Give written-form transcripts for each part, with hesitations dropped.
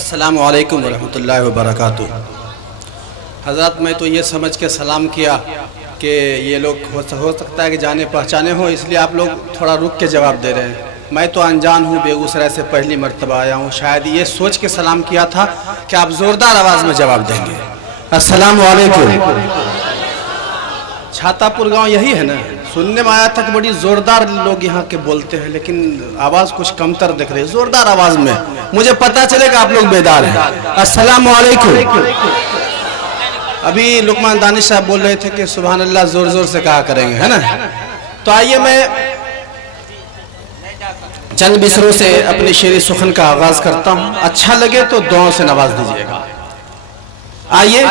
अस्सलामु अलैकुम वरहमतुल्लाहि वबरकातुहू। हज़रत, मैं तो ये समझ के सलाम किया कि ये लोग हो सकता है कि जाने पहचाने हो, इसलिए आप लोग थोड़ा रुक के जवाब दे रहे हैं। मैं तो अनजान हूँ, बेगूसराय से पहली मर्तबा आया हूँ। शायद ये सोच के सलाम किया था कि आप ज़ोरदार आवाज़ में जवाब देंगे। अस्सलामु अलैकुम। छातापुर गांव यही है ना? सुनने में आया था कि बड़ी ज़ोरदार लोग यहाँ के बोलते हैं, लेकिन आवाज़ कुछ कमतर दिख रही है। ज़ोरदार आवाज़ में मुझे पता चलेगा आप लोग बेदार हैं। अस्सलामु अलैकुम। अभी लुकमान दानिश साहब बोल रहे थे कि सुभान अल्लाह ज़ोर ज़ोर से कहा करेंगे, है ना? तो आइए मैं चंद बिसरों से अपनी शेरी सुखन का आगाज़ करता हूँ। अच्छा लगे तो दुआओं से नवाज दीजिएगा। आइए,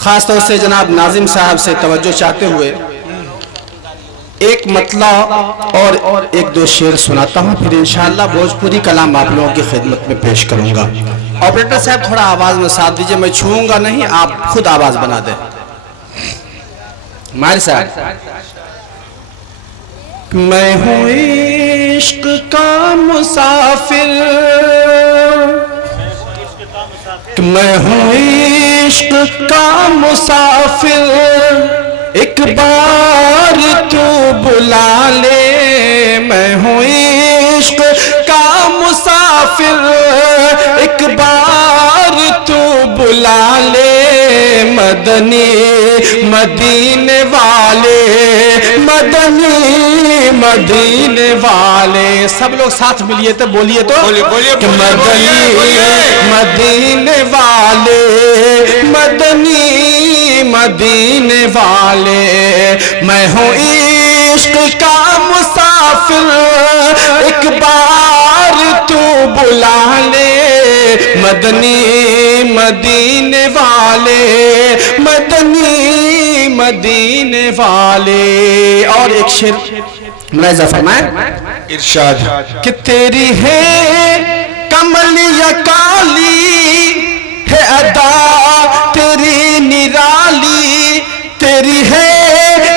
ख़ास तौर से जनाब नाजिम साहब से तवज्जो चाहते हुए एक मतला और एक दो शेर सुनाता हूँ, फिर इंशाअल्लाह भोजपुरी कलाम आप लोगों की खिदमत में पेश करूँगा। ऑपरेटर साहब थोड़ा आवाज़ में साथ दीजिए, मैं छूऊंगा नहीं, आप खुद आवाज़ बना दें। मार साहब। मैं हूँ इश्क का मुसाफिर, मैं हूँ इश्क का मुसाफिर, एक बार तू बुला ले। मैं हूँ इश्क का मुसाफिर, एक बार तू बुला ले। मदनी मदीने वाले, मदनी मदीने वाले, सब लोग साथ मिलिए तो बोलिए तो बोलिए कि मदनी मदीने वाले, मदनी मदीने वाले। मैं हूँ इश्क का मुसाफिर, एक बार तू बुला ले। मदनी मदीने वाले, मदनी मदीने वाले। और एक शेर मैं फरमाए इरशाद कि तेरी है कमलिया काली है अदा तेरी निराली, तेरी है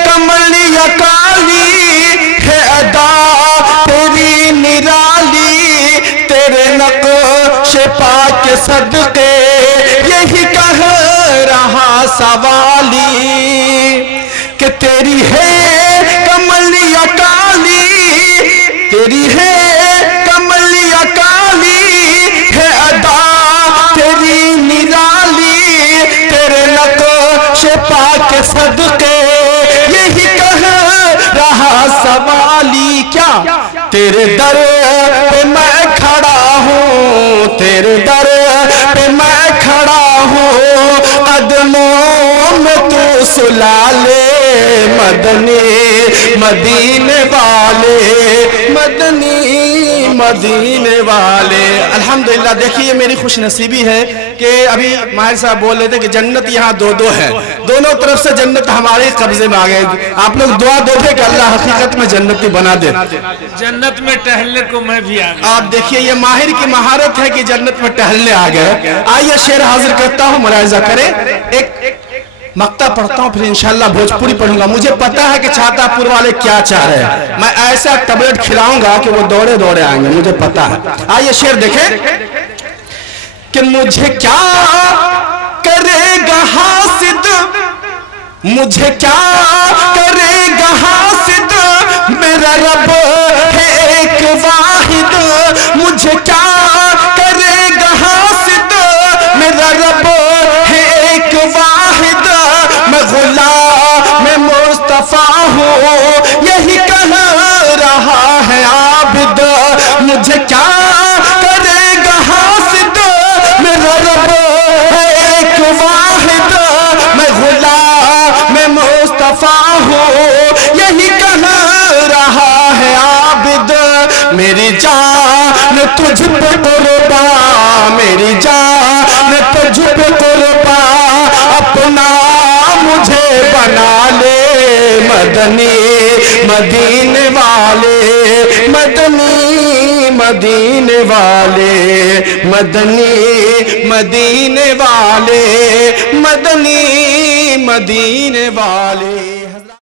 कमलिया काली है अदा तेरी निराली। तेरे नक्शे पाक सदके यही कह रहा सवाली कि तेरी है कमलिया काली, तेरी है कमलिया काली है अदा तेरी निराली। तेरे नक्शे पाक सदके यही कह रहा सवाली। क्या तेरे दर पे मैं खड़ा हूँ, तेरे दर पे मैं खड़ा हूँ, कदमों में तू सुला ले। मदनी मदीने वाले, मदनी मदीने वाले। अल्हम्दुलिल्लाह। देखिए मेरी खुश नसीबी है कि अभी माहिर साहब बोल रहे थे कि जन्नत यहाँ दो दो है, दोनों तरफ से जन्नत हमारे कब्जे में आ गए। आप लोग दुआ देते कि अल्लाह हकीकत में जन्नती बना दे। जन्नत में टहलने को मैं भी आ गया। आप देखिए ये माहिर की महारत है कि जन्नत में टहलने आ गए। आइए शेर हाजिर करता हूँ, मुलाहिजा करें। एक मक्ता पढ़ता हूँ, फिर इंशाल्लाह भोजपुरी पढ़ूंगा। मुझे पता है कि छातापुर वाले क्या चाह रहे हैं। मैं ऐसा टैबलेट खिलाऊंगा कि वो दौड़े दौड़े आएंगे, मुझे पता है। आइए शेर देखें कि मुझे क्या करेगा हासिद, मुझे क्या करेगा हासिद, मेरा रब है एक वाहिद। मुझे क्या करेगा हासिद, मेरा रब है एक वाहिद। मैं गुलाम मुस्तफा हूँ यही कह रहा है आबिद। मुझे क्या करेगा हासिद, मेरा रब है एक वाहिद। मैं गुलाम मुस्तफा हूँ यही कह रहा है आबिद। मेरी जान तुझ पे कुर्बान, मेरी जान तुझ पे कुर्बान, अपना मुझे बना ले। मदनी मदीने वाले, मदनी मदीने वाले, मदनी मदीने वाले, मदनी मदीने वाले।